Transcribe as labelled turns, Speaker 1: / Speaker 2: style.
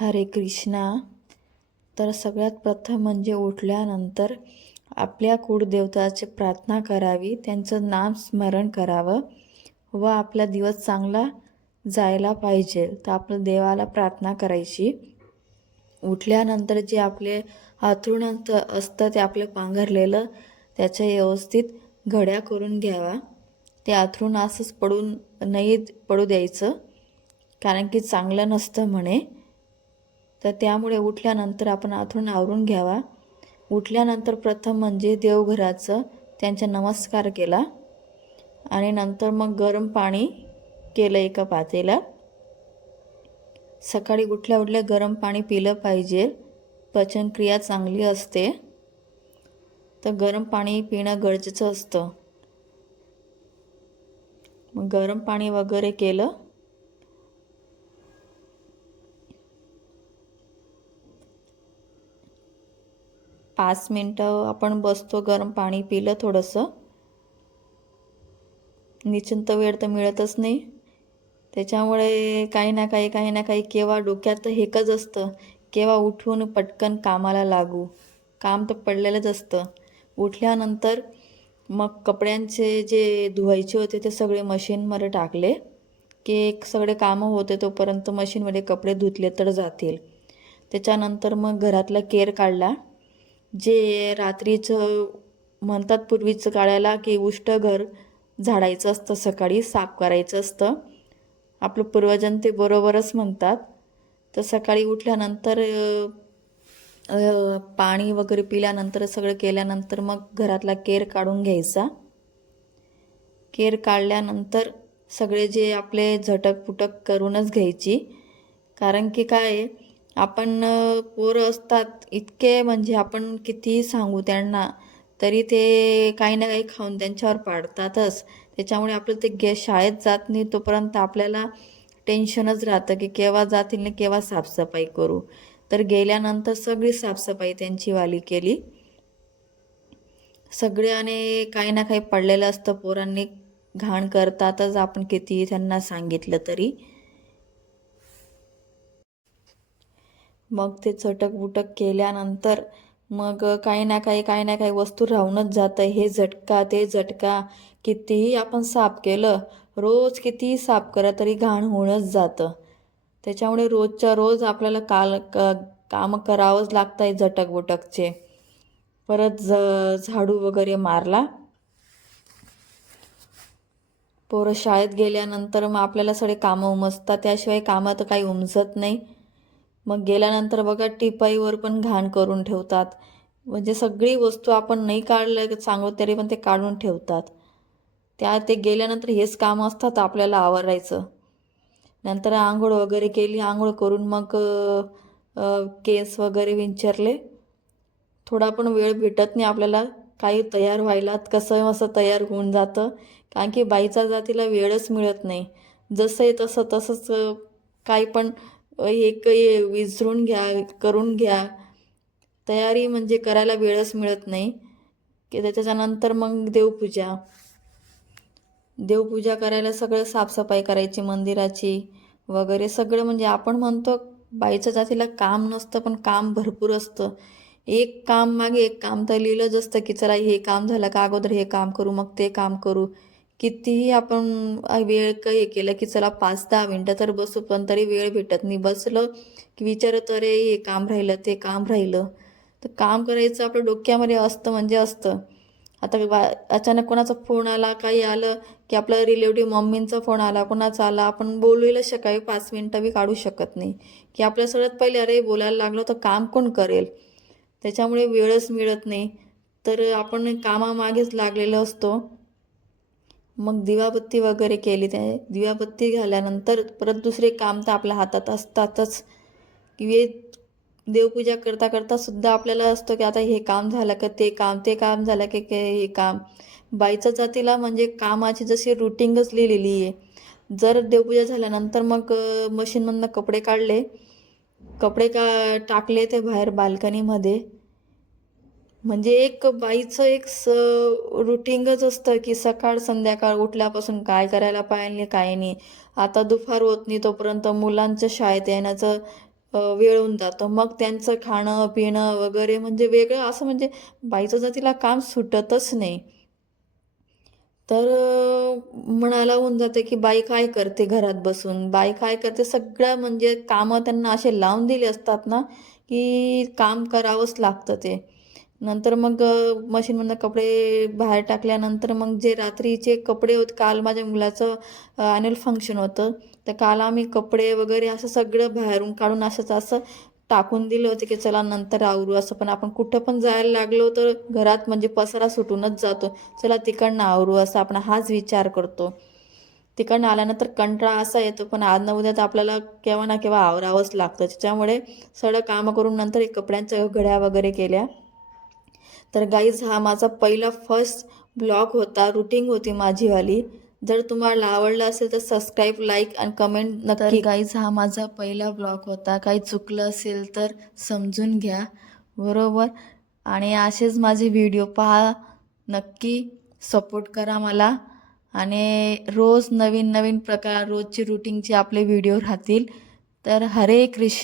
Speaker 1: हरे कृष्णा. तर सगळ्यात प्रथम म्हणजे उठल्यानंतर आपल्या कुळदेवताची प्रार्थना करावी त्यांचं नाम स्मरण करावं व आपला दिवस चांगला जायला पाहिजे. तर आपलं देवाला प्रार्थना करायची. उठल्यानंतर जे आपले हातरुण असतं असतं ते आपलं पांघरलेलं त्याच्या व्यवस्थित घड्या करून घ्यावा. ते आथरून असंच पडून नाही पडू द्यायचं. कारण की चांगलं नसतं म्हणे. तर त्यामुळे उठल्यानंतर आपण आथरून आवरून घ्यावा. उठल्यानंतर प्रथम म्हणजे देवघराचं त्यांचा नमस्कार केला. आणि नंतर मग गरम पाणी केलं एका पातेला सकाळी उठल्या उठल्या गरम पाणी पिलं पाहिजे. पचनक्रिया चांगली असते. तर गरम पाणी पिणं गरजेचं असतं. मग गरम पाणी वगैरे केलं. पाच मिनटं आपण बसतो गरम पाणी पिलं थोडंसं. निश्चिंत वेळ तर मिळतच नाही. त्याच्यामुळे काही ना काही काही ना काही केव्हा डोक्यात हेकच असतं केव्हा उठून पटकन कामाला लागू. काम तर पडलेलंच असतं. उठल्यानंतर मग कपड्यांचे जे धुवायचे होते ते सगळे मशीनमध्ये टाकले की एक सगळे कामं होते तोपर्यंत मशीनमध्ये कपडे धुतले तर जातील. त्याच्यानंतर मग घरातला केर काढला. जे रात्रीचं म्हणतात पूर्वीचं काळाला की उष्ट घर झाडायचं असतं सकाळी साफ करायचं असतं. आपलं पूर्वजन ते बरोबरच म्हणतात. तर सकाळी उठल्यानंतर पाणी वगैरे पिल्यानंतर सगळं केल्यानंतर मग घरातला केर काढून घ्यायचा. केर काढल्यानंतर सगळे जे आपले झटक पुटक करूनच घ्यायची. कारण की काय आहे, आपण पोरं असतात इतके म्हणजे आपण कितीही सांगू त्यांना तरी ते काही ना काही खाऊन त्यांच्यावर पाडतातच. त्याच्यामुळे आपलं ते गे शाळेत जात नाही तोपर्यंत आपल्याला टेन्शनच राहतं की केव्हा जातील ना केव्हा साफसफाई करू. तर गेल्यानंतर सगळी साफसफाई त्यांची वाली केली. सगळ्याने काही ना काही पडलेलं असतं पोरांनी घाण करतातच आपण कितीही त्यांना सांगितलं तरी. मग ते चटक बुटक केल्यानंतर मग काही ना काही काही ना काही वस्तू राहूनच जातं. हे झटका ते झटका. कितीही आपण साफ केलं रोज कितीही साफ करा तरी घाण होऊनच जातं. त्याच्यामुळे रोजच्या रोज आपल्याला काल क कामं करावंच लागत आहे झटक बुटकचे परत ज झाडू वगैरे मारला. पोरं शाळेत गेल्यानंतर मग आपल्याला सगळे कामं उमजतात. त्याशिवाय कामं तर काही उमजत नाही. मग गेल्यानंतर बघा टिपाईवर पण घाण करून ठेवतात. म्हणजे सगळी वस्तू आपण नाही काढलं सांगू तरी पण ते काढून ठेवतात. त्या ते गेल्यानंतर हेच काम असतात आपल्याला आवरायचं. नंतर आंघोळ वगैरे केली आंघोळ करून मग केस वगैरे विंचरले. थोडा पण वेळ भेटत नाही आपल्याला. काही तयार व्हायला कसं असं तयार होऊन जातं. कारण की बाईचा जातीला वेळच मिळत नाही. जसं आहे तसं तसंच काही पण एक हे विसरून घ्या करून घ्या. तयारी म्हणजे करायला वेळच मिळत नाही. की त्याच्यानंतर मग देवपूजा. देवपूजा करायला सगळं साफसफाई करायची मंदिराची वगैरे सगळं म्हणजे आपण म्हणतो बाईच्या जातीला काम नसतं पण काम भरपूर असतं. एक काम मागे एक काम तर लिहिलंच असतं की चला हे काम झालं का अगोदर हे काम करू मग ते काम करू. कितीही आपण वेळ काही हे केलं की चला पाच दहा मिनटं तर बसू पण तरी वेळ भेटत नाही. बसलं की विचारत अरे हे काम राहिलं ते काम राहिलं. तर काम करायचं आपल्या डोक्यामध्ये असतं म्हणजे असतं. आता अचानक कोणाचा फोन आला काही आलं की आपला रिलेटिव्ह मम्मींचा फोन आला कोणाचा आला आपण बोलूला सकाळी पाच मिनटं बी काढू शकत नाही. की आपल्या सगळ्यात पहिले अरे बोलायला लागलो तर काम कोण करेल? त्याच्यामुळे वेळच मिळत नाही. तर आपण कामामागेच लागलेलो असतो. मग दिवाबत्ती वगैरे केली ते. दिवाबत्ती झाल्यानंतर परत दुसरे काम तर आपल्या हातात असतातच. की देवपूजा करता करता सुद्धा आपल्याला असतं की आता हे काम झालं का ते काम ते काम झालं की के हे काम. बाईच्या जातीला म्हणजे कामाची जशी रुटीनच लिहिलेली आहे. जर देवपूजा झाल्यानंतर मग मशीनमधनं कपडे काढले. कपडे का टाकले ते बाहेर बाल्कनीमध्ये म्हणजे एक बाईचं एक स रुटीनच असतं की सकाळ संध्याकाळ उठल्यापासून काय करायला पाहिजे काय नाही. आता दुपार होत नाही तोपर्यंत मुलांच्या शाळेत येण्याचं वेळ होऊन जातं. मग त्यांचं खाणं पिणं वगैरे म्हणजे वेगळं. असं म्हणजे बाईचं जातीला काम सुटतच नाही तर म्हणायला होऊन जाते की बाई काय करते घरात बसून? बाई काय करते? सगळ्या म्हणजे कामं त्यांना असे लावून दिले असतात ना की काम करावंच लागतं ते. नंतर मग मशीनमधनं कपडे बाहेर टाकल्यानंतर मग जे रात्रीचे कपडे होते काल माझ्या मुलाचं ॲन्युअल फंक्शन होतं. तर काल आम्ही कपडे वगैरे असं सगळं बाहेरून काढून असंच असं टाकून दिलं होतं की चला नंतर आवरू असं. पण आपण कुठं पण जायला लागलो तर घरात म्हणजे पसारा सुटूनच जातो. चला तिकडनं आवरू असं आपण हाच विचार करतो. तिकडनं आल्यानंतर कंटाळा असा येतो पण आज ना उद्या तर आपल्याला केव्हा ना केव्हा आवरावंच लागतं. त्याच्यामुळे सगळं कामं करून नंतर एक कपड्यांच्या घड्या वगैरे केल्या. तर गाईज हा माझा पहिला फर्स्ट ब्लॉग होता रुटीन होती माझीवाली जर तुम्हाला आवडलं असेल तर सबस्क्राईब लाईक आणि कमेंट नक्की गाईज हा माझा पहिला ब्लॉग होता. काही चुकलं असेल तर समजून घ्या. बरोबर? आणि असेच माझे व्हिडिओ पहा. नक्की सपोर्ट करा मला. आणि रोज नवीन नवीन प्रकार रोजची रुटीनचे आपले व्हिडिओ राहतील. तर हरे कृष्ण.